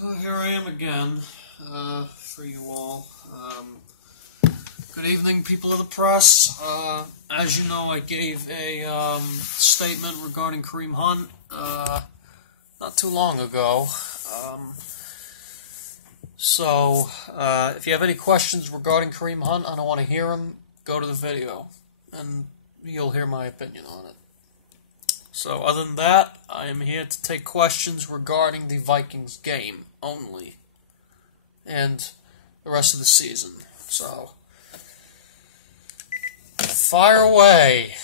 Here I am again, for you all. Good evening, people of the press. As you know, I gave a statement regarding Kareem Hunt not too long ago. If you have any questions regarding Kareem Hunt, I don't want to hear them, go to the video, and you'll hear my opinion on it. So, other than that, I am here to take questions regarding the Vikings game only, and the rest of the season. So, fire away.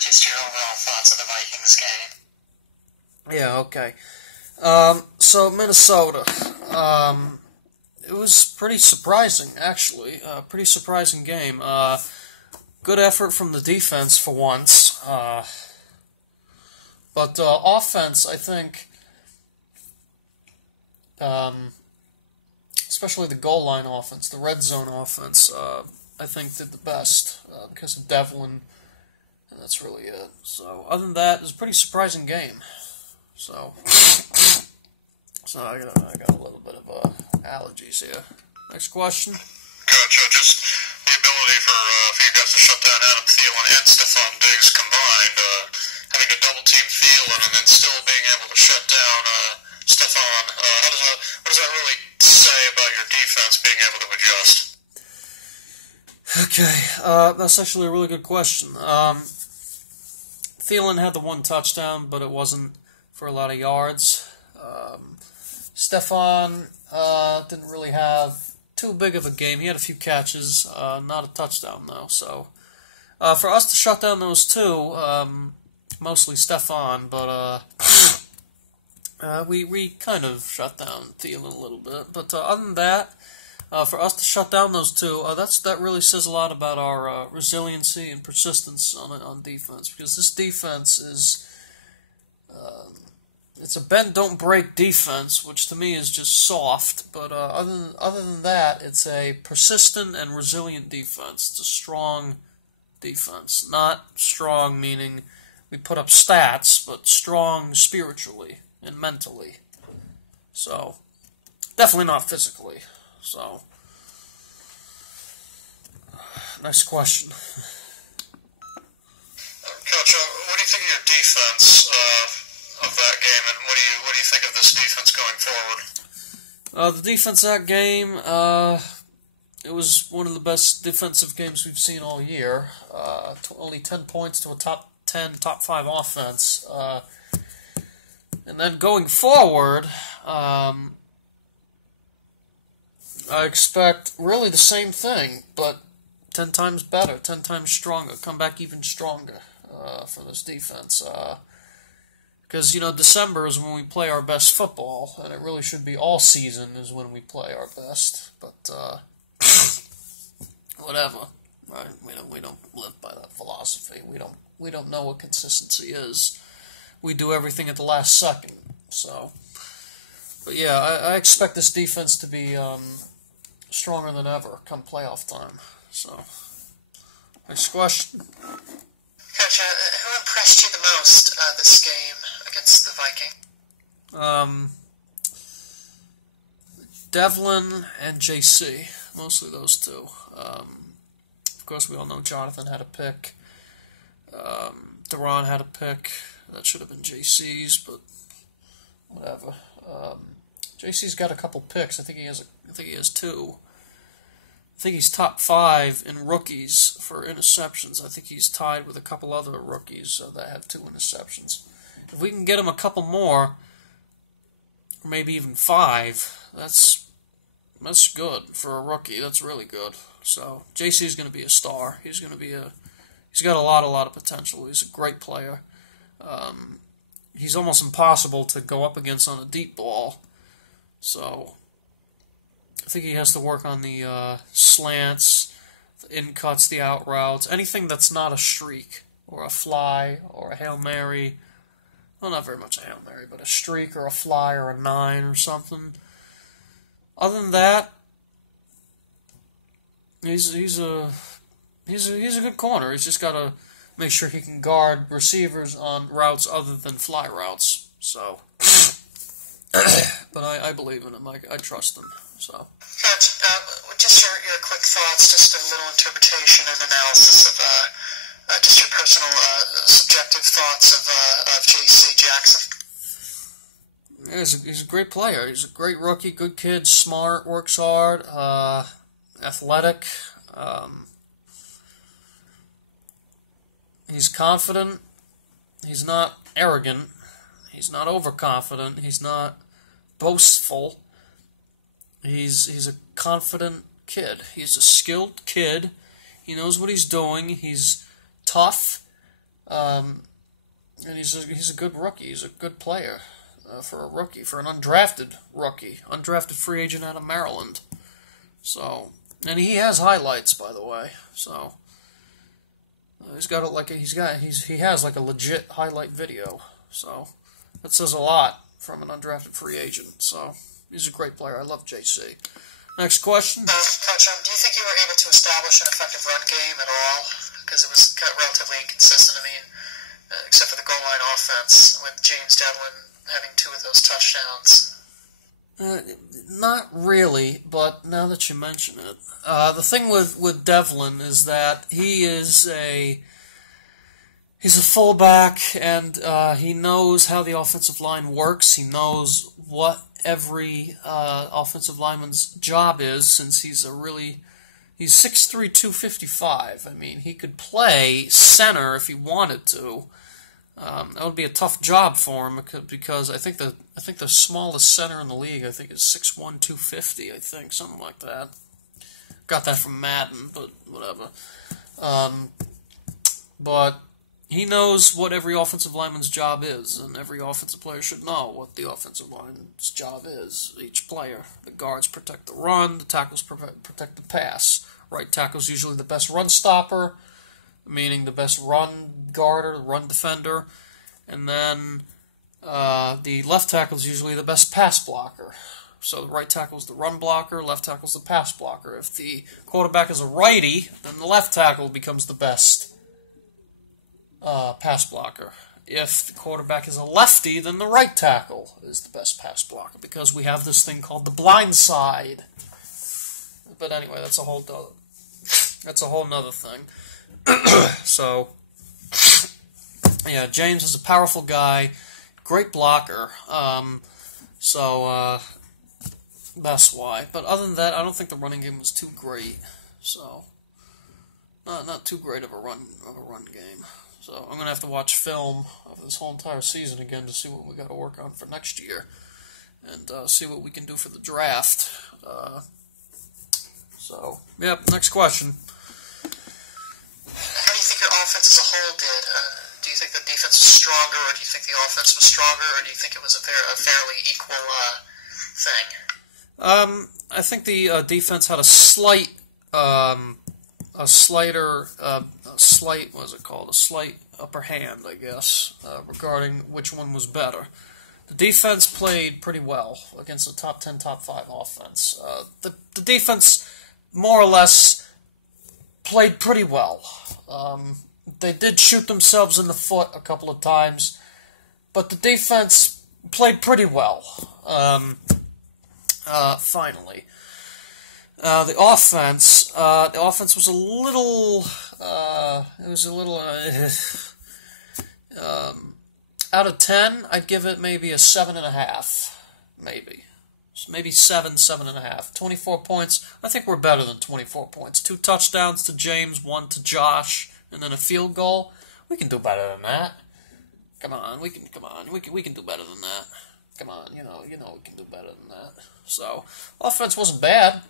Just your overall thoughts on the Vikings game. Yeah, okay. So, Minnesota. It was pretty surprising, actually. Pretty surprising game. Good effort from the defense for once. But offense, I think, especially the goal line offense, the red zone offense, I think did the best because of Devlin, and that's really it. So, other than that, it was a pretty surprising game. So I got a little bit of allergies here. Next question. Gotcha. Just the ability for you guys to shut down Adam Thielen and Stephon Diggs combined, having to double team Thielen and then still being able to shut down Stephon. What does that really say about your defense being able to adjust? Okay, that's actually a really good question. Thielen had the one touchdown, but it wasn't for a lot of yards. Stephon didn't really have too big of a game. He had a few catches, not a touchdown though. So for us to shut down those two, mostly Stephon, but we kind of shut down Thielen a little bit. But other than that, for us to shut down those two, that really says a lot about our resiliency and persistence on defense, because this defense is it's a bend don't break defense, which to me is just soft. But other than that, it's a persistent and resilient defense. It's a strong defense, not strong meaning we put up stats, but strong spiritually and mentally. So definitely not physically. So next question. Coach, what do you think of your defense of that game, and what do you think of this defense going forward? The defense that game, it was one of the best defensive games we've seen all year. Only 10 points to a top 10, top 5 offense. And then going forward, I expect really the same thing, but 10 times better, 10 times stronger, come back even stronger for this defense. Because, December is when we play our best football, and it really should be all season is when we play our best. But, whatever. Right? We don't live by that philosophy. We don't know what consistency is. We do everything at the last second. So, but yeah, I expect this defense to be stronger than ever come playoff time. So, next question. Coach, who impressed you the most this game against the Vikings? Devlin and JC, mostly those two. Of course, we all know Jonathan had a pick. Deron had a pick. That should have been JC's, but whatever. JC's got a couple picks. I think he has two. I think he's top 5 in rookies for interceptions. I think he's tied with a couple other rookies that have 2 interceptions. If we can get him a couple more, or maybe even 5, that's good for a rookie. That's really good. So JC's going to be a star. He's got a lot of potential. He's a great player. He's almost impossible to go up against on a deep ball. So I think he has to work on the slants, the in cuts, the out routes, anything that's not a streak or a fly or a Hail Mary. Well, not very much a Hail Mary, but a streak or a fly or a 9 or something. Other than that, he's a good corner. He's just got to make sure he can guard receivers on routes other than fly routes. So, but I believe in him. I trust him. So. Gotcha. Just your quick thoughts, just a little interpretation and analysis of just your personal subjective thoughts of J.C. Jackson. Yeah, he's a great player. He's a great rookie, good kid, smart, works hard, athletic. He's confident. He's not arrogant. He's not overconfident. He's not boastful. He's a confident kid. He's a skilled kid. He knows what he's doing. He's tough, and he's a good rookie. He's a good player for a rookie, for an undrafted rookie, undrafted free agent out of Maryland. So, and he has highlights, by the way. So he has like a legit highlight video. So that says a lot from an undrafted free agent. So he's a great player. I love JC. Next question. Coach, do you think you were able to establish an effective run game at all? Because it was kind of relatively inconsistent. I mean, except for the goal line offense with James Devlin having 2 of those touchdowns. Not really, but now that you mention it, the thing with Devlin is that he's a fullback, and he knows how the offensive line works. He knows what every offensive lineman's job is, since he's 6'3", 255. I mean, he could play center if he wanted to. That would be a tough job for him because I think the smallest center in the league is 6'1", 250. I think something like that. Got that from Madden, but whatever. But he knows what every offensive lineman's job is, and every offensive player should know what the offensive lineman's job is. Each player. The guards protect the run, the tackles protect the pass. Right tackle's usually the best run stopper, meaning the best run guarder, run defender, and then the left tackle's usually the best pass blocker. So the right tackle's the run blocker, left tackle's the pass blocker. If the quarterback is a righty, then the left tackle becomes the best pass blocker. If the quarterback is a lefty, then the right tackle is the best pass blocker, because we have this thing called the blind side. But anyway, that's a whole nother thing. So, yeah, James is a powerful guy, great blocker. So that's why. But other than that, I don't think the running game was too great. So, not too great of a run game. So I'm gonna have to watch film of this whole entire season again to see what we got to work on for next year, and see what we can do for the draft. So, yep. Next question. How do you think your offense as a whole did? Do you think the defense was stronger, or do you think the offense was stronger, or do you think it was a fairly equal thing? I think the defense had a slight upper hand, I guess, regarding which one was better. The defense played pretty well against the top 10, top 5 offense. The defense more or less played pretty well. They did shoot themselves in the foot a couple of times, but the defense played pretty well. Finally. The offense was a little, out of 10, I'd give it maybe a 7.5, maybe 7.5. 24 points, I think we're better than 24 points. 2 touchdowns to James, 1 to Josh, and then a field goal. We can do better than that. Come on, we can do better than that. Come on, you know we can do better than that. So, offense wasn't bad.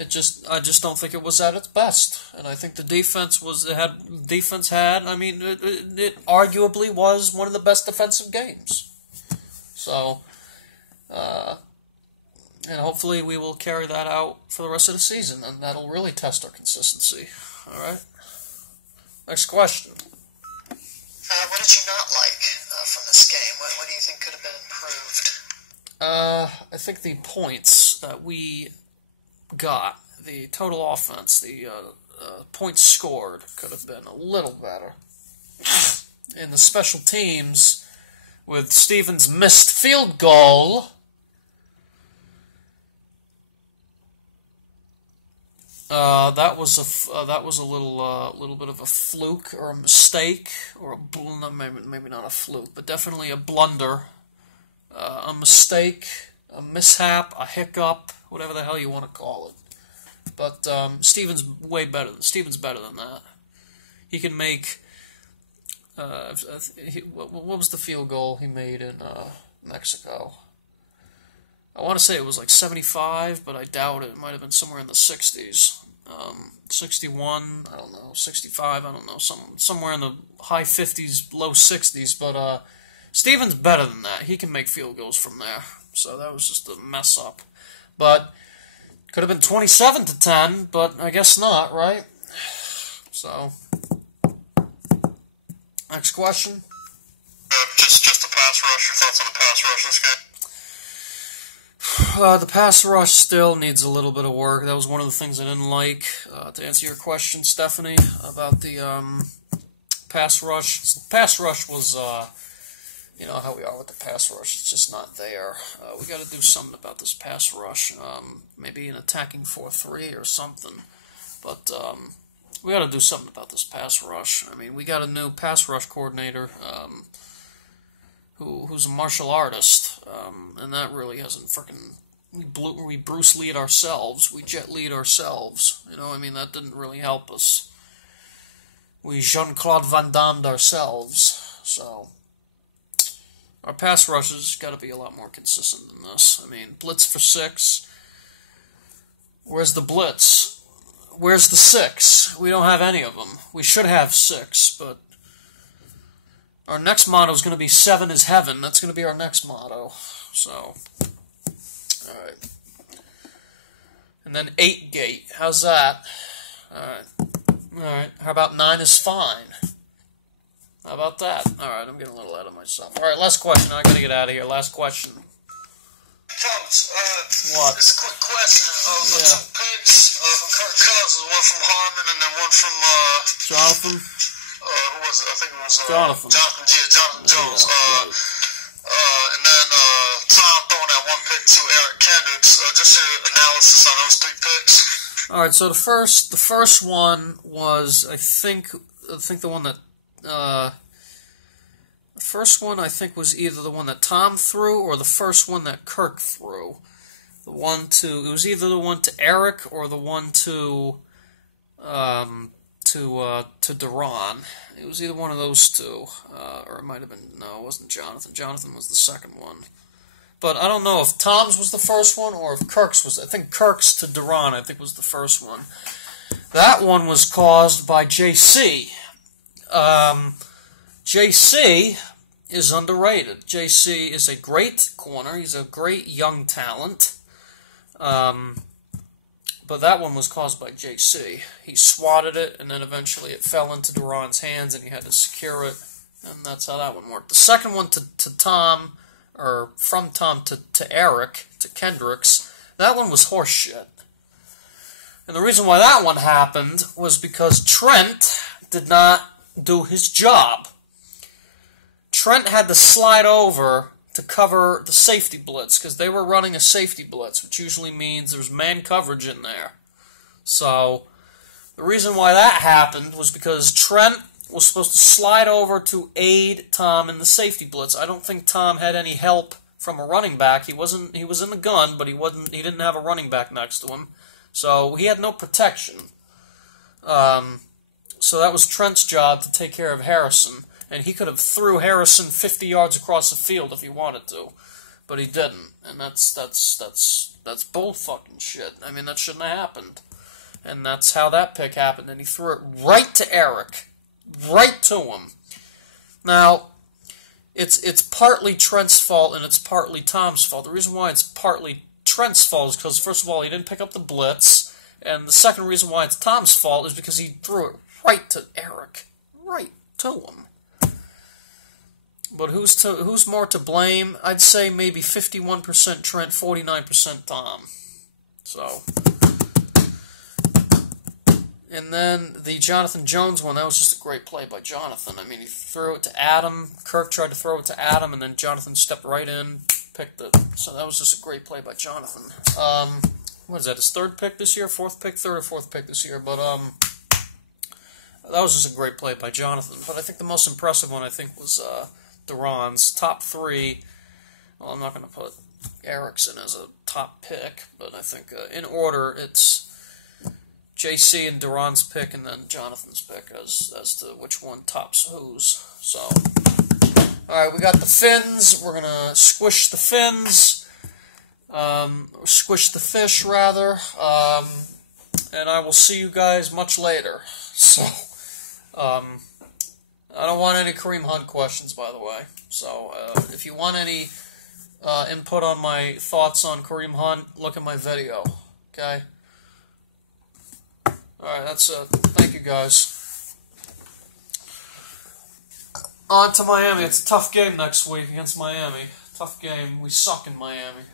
I just don't think it was at its best, and I think the defense had. I mean, it arguably was one of the best defensive games. So, and hopefully we will carry that out for the rest of the season, and that'll really test our consistency. All right. Next question. What did you not like from this game? What do you think could have been improved? I think the points that we got, the total offense, the points scored could have been a little better. In the special teams, with Stevens' missed field goal. That was a little bit of a fluke or a mistake, or maybe not a fluke, but definitely a blunder, a mistake, a mishap, a hiccup, whatever the hell you want to call it. But Stevens better than that. He can make. What was the field goal he made in Mexico? I want to say it was like 75, but I doubt it. It might have been somewhere in the 60s. 61, I don't know, 65, I don't know, somewhere in the high 50s, low 60s, but Stevens better than that. He can make field goals from there. So that was just a mess up. But could have been 27-10, but I guess not, right? So next question. Just the pass rush. Your thoughts on the pass rush this game? The pass rush still needs a little bit of work. That was one of the things I didn't like. To answer your question, Stephanie, about the pass rush. Pass rush was, you know how we are with the pass rush. It's just not there. We got to do something about this pass rush. Maybe an attacking 4-3 or something. But we got to do something about this pass rush. I mean, we got a new pass rush coordinator. Who's a martial artist, and that really hasn't frickin'... We Bruce Lee'd ourselves, we Jet Lee'd ourselves, you know, I mean, that didn't really help us. We Jean-Claude Van Damme'd ourselves, so... Our pass rushes got to be a lot more consistent than this. I mean, blitz for 6, where's the blitz? Where's the 6? We don't have any of them. We should have 6, but... Our next motto is going to be 7 is heaven. That's going to be our next motto. So, alright. And then 8 gate. How's that? Alright. How about 9 is fine? How about that? Alright, I'm getting a little ahead of myself. Alright, last question. I got to get out of here. Last question. Thomas, What? It's a quick question. The 2 picks from Kirk Cousins, one from Harmon and then one from Jonathan? who was it? I think it was Jonathan. Jonathan Jones. Right. And then Tom throwing that 1 pick to Eric Kendricks. Just your analysis on those 3 picks. All right. So the first one was I think the one that the first one I think was either the one that Tom threw or the first one that Kirk threw. It was either the one to Eric or the one to Duran. It was either one of those two, or it might have been, no, it wasn't Jonathan. Jonathan was the second one. But I don't know if Tom's was the first one or if Kirk's was. I think Kirk's to Duran, I think, was the first one. That one was caused by JC. JC is underrated. JC is a great corner. He's a great young talent. But that one was caused by JC. He swatted it, and then eventually it fell into Duran's hands, and he had to secure it, and that's how that one worked. The second one to Tom, or from Tom to Eric, to Kendricks, that one was horse shit. And the reason why that one happened was because Trent did not do his job. Trent had to slide over to cover the safety blitz, because they were running a safety blitz, which usually means there's man coverage in there. So, the reason why that happened was because Trent was supposed to slide over to aid Tom in the safety blitz. I don't think Tom had any help from a running back. He was in the gun, but he didn't have a running back next to him. So, he had no protection. So that was Trent's job to take care of Harrison. And he could have threw Harrison 50 yards across the field if he wanted to, but he didn't. And that's bull fucking shit. I mean, that shouldn't have happened. And that's how that pick happened. And he threw it right to Eric, right to him. Now, it's partly Trent's fault and it's partly Tom's fault. The reason why it's partly Trent's fault is because, first of all, he didn't pick up the blitz, and the second reason why it's Tom's fault is because he threw it right to Eric, right to him. But who's more to blame? I'd say maybe 51% Trent, 49% Tom. So, And then the Jonathan Jones one, that was just a great play by Jonathan. I mean, he threw it to Adam. Kirk tried to throw it to Adam, and then Jonathan stepped right in, picked it. So that was just a great play by Jonathan. What is that, his third pick this year? Third or fourth pick this year. But that was just a great play by Jonathan. But I think the most impressive one, I think, was Duran's top three. Well, I'm not going to put Erickson as a top pick, but I think in order, it's JC and Duran's pick, and then Jonathan's pick as to which one tops whose. So, all right, we got the fins. We're gonna squish the fins, squish the fish rather, and I will see you guys much later. So, I don't want any Kareem Hunt questions, by the way. So, if you want any input on my thoughts on Kareem Hunt, look at my video. Okay. Alright, that's it. Thank you, guys. On to Miami. It's a tough game next week against Miami. Tough game. We suck in Miami.